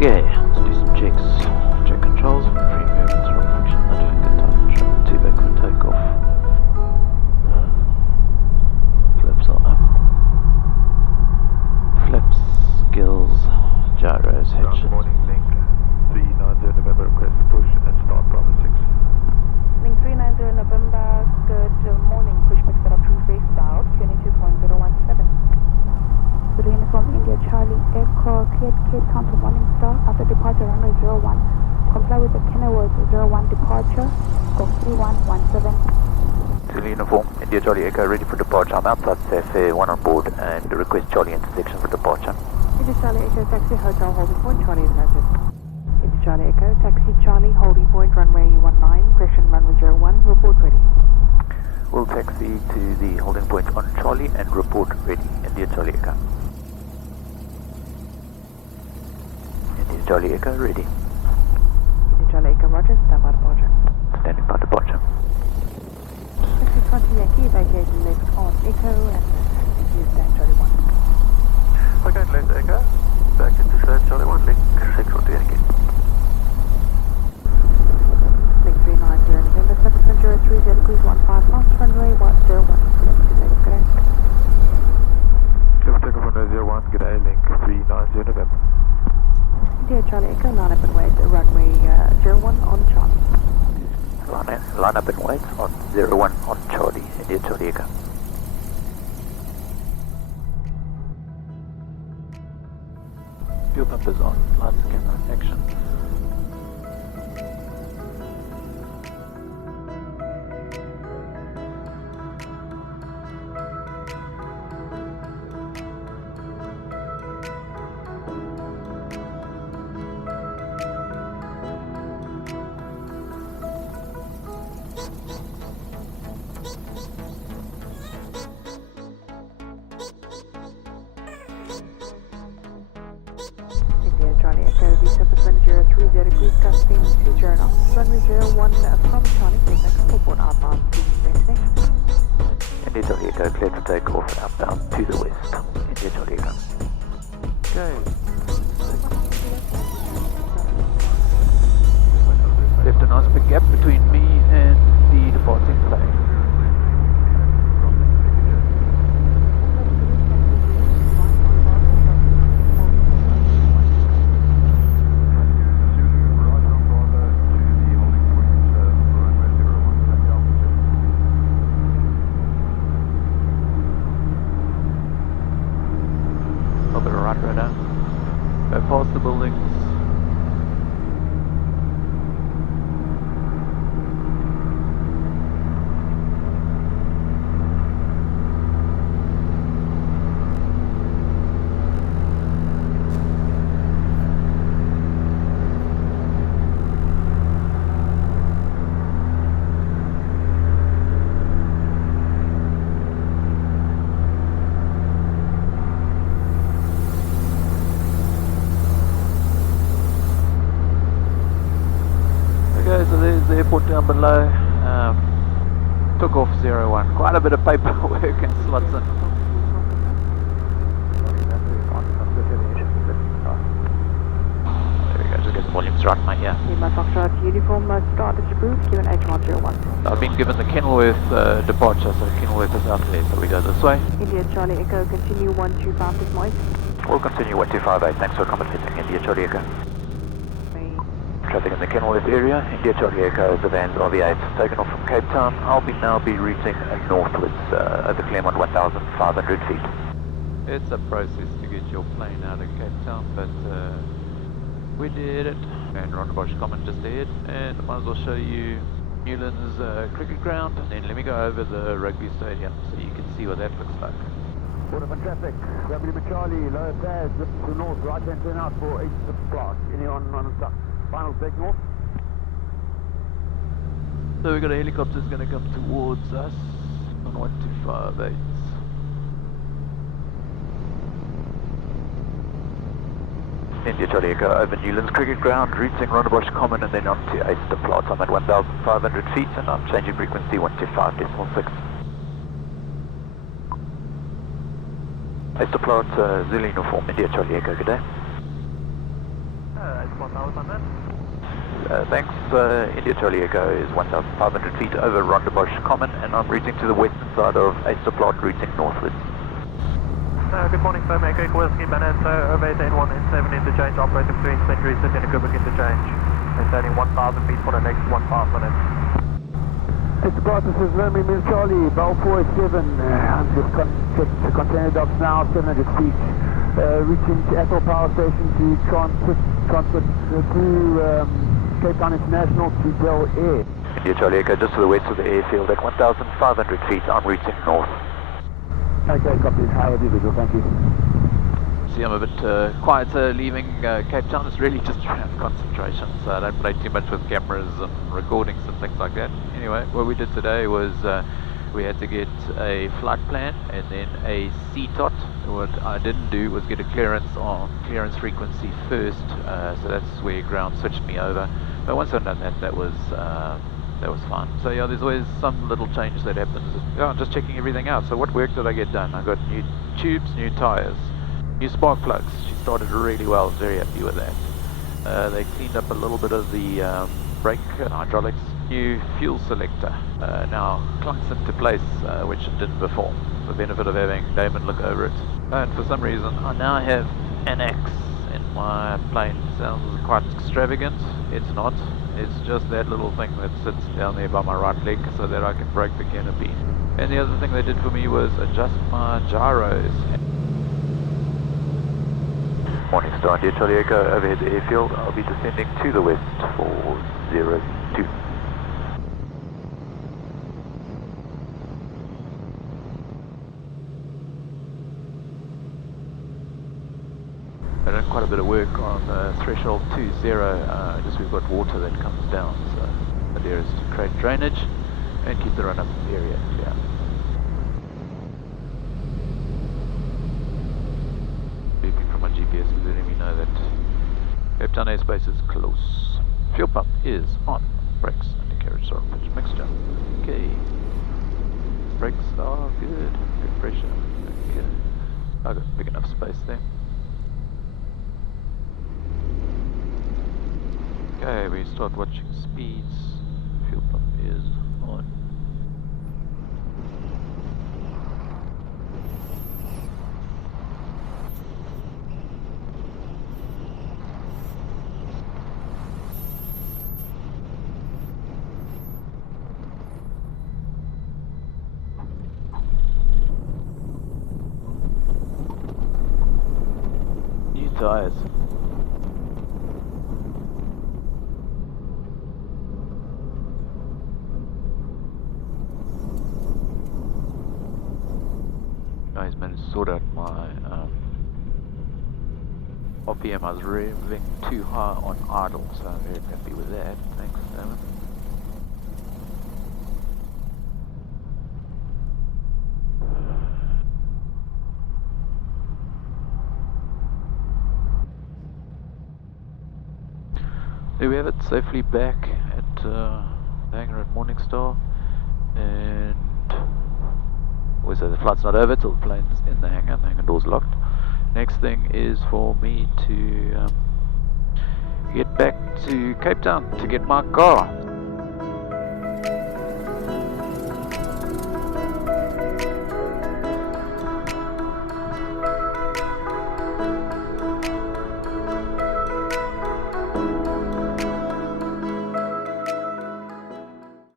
Okay, let's do some checks. Check controls, free movement, roll friction, notificate time, trim, T-back for takeoff. Flaps are up. Flaps, gills, gyros, hitches. Good morning, link 390 November, request push and start Bravo 6. Link 390 November, good morning, pushback set up to face south, 22.017. With uniform India Charlie Echo, cleared Cape Town to Morningstar after departure runway 01. Comply with the Kenilworth 01 departure, go 3117. To uniform, India Charlie Echo ready for departure. I'm outside Fairfair, one on board, and request Charlie intersection for departure. India Charlie Echo, taxi hotel holding point, Charlie is noted. India Charlie Echo, taxi Charlie holding point, runway 19, correction runway 01, report ready. We'll taxi to the holding point on Charlie and report ready. India Charlie Echo. India Charlie Echo ready. India Charlie Echo, roger, stand by departure. Standing by departure. Taxi 20 Yankee, vacating left on Echo and you stand Charlie 1. Okay, left Echo, back into stand Charlie 1, link 640 Yankee. Link 390 November, 703 degrees 15 knots, runway 101, select to take good day. Clear for takeoff runway 01, good day, link 390 November. India Charlie Echo, line up and wait, runway 01 on Charlie. Line up and wait on 01 on Charlie, India Charlie Echo. Fuel pump is on, lights camera action. India Charlie Echo, visa passenger 30 degrees, gusting 20 knots, runway 01 from Charlie, please exit for port outbound to space next. India Charlie Echo cleared for takeoff outbound to the west. India Charlie Echo. Okay. Left a nice big gap between me and the departing plane. A bit of right radar. Go past the buildings. Okay, so there's the airport down below. Took off 01. Quite a bit of paperwork and slots in. There we go, just get the volumes right, mate, yeah. Lima Foxtrot uniform started to boot, QNH 101. I've been given the Kenilworth departure, so Kenilworth is out there, so we go this way. India Charlie Echo, continue 125 this miles. We'll continue 1258, thanks for accommodating India Charlie Echo. Traffic in the Kenilworth area, India Charlie Echo, the van's RV8, taken off from Cape Town. I'll be now routing northwards over Claremont 1,500 feet. It's a process to get your plane out of Cape Town, but we did it. And Rondebosch Common just ahead, and I might as well show you Newlands cricket ground, and then let me go over the rugby stadium so you can see what that looks like. Order for traffic, W Charlie, lower stairs, to north, right hand turn out for 8 o'clock. Anyone on the stop? Final taking off. So we've got a helicopter that's going to come towards us on 1258. India Charlie Echo over Newlands Cricket Ground, routing Rondebosch Common and then on to Easter Plot. I'm at 1,500 feet and I'm changing frequency 125.6. Easter Plot, Zulu uniform, India Charlie Echo, good day. 1,000. Thanks, India Charlie Echo is 1,500 feet over Rondebosch Common, and I'm routing to the western side of Easterplaat, routing northwards. Good morning, firm Echo Whiskey Bonanza, over N1 N7 interchange, operating between Century City and Quebec interchange, maintaining 1,000 feet for the next 15 minutes. Mr. Pratt, this is Lermy Mill Charlie, Bell 487. I'm just checked the container docks now, 700 feet. Reaching to Ethel Power Station to transport to Cape Town International to Del Air. India Charlie Echo just to the west of the airfield at 1,500 feet, I'm routing north. Okay, copy. High heavy visual, thank you. See, I'm a bit quieter leaving Cape Town. It's really just around concentration, so I don't play too much with cameras and recordings and things like that. Anyway, what we did today was we had to get a flight plan and then a CTOT. What I didn't do was get a clearance on clearance frequency first, so that's where ground switched me over. But once I'd done that, that was fine. So yeah, there's always some little change that happens. Yeah, I'm just checking everything out. So what work did I get done? I got new tubes, new tyres, new spark plugs. She started really well, very happy with that. They cleaned up a little bit of the brake and hydraulics. New fuel selector now clunks into place, which it didn't before. The benefit of having Damon look over it. And for some reason I now have an X in my plane. Sounds quite extravagant. It's not. It's just that little thing that sits down there by my right leg so that I can break the canopy. And the other thing they did for me was adjust my gyros. Morningstar, India Charlie Echo, overhead the airfield. I'll be descending to the west for 02. I've done quite a bit of work on threshold 20, just we've got water that comes down, so the idea is to create drainage and keep the run-up area clear. Beeping from my GPS is letting me know that Cape Town airspace is close. Fuel pump is on. Brakes, undercarriage, soil pitch mixture. Okay. Brakes are good. Good pressure. Okay. I've got big enough space there. Okay, we start watching speeds. Fuel pump is on. New tires. Guys managed to sort out my RPM. I was revving too high on idle, so I'm very happy with that. Thanks, Damon. There we have it, safely back at the hangar at Morningstar, and so the flight's not over till the plane's in the hangar door's locked. Next thing is for me to get back to Cape Town to get my car.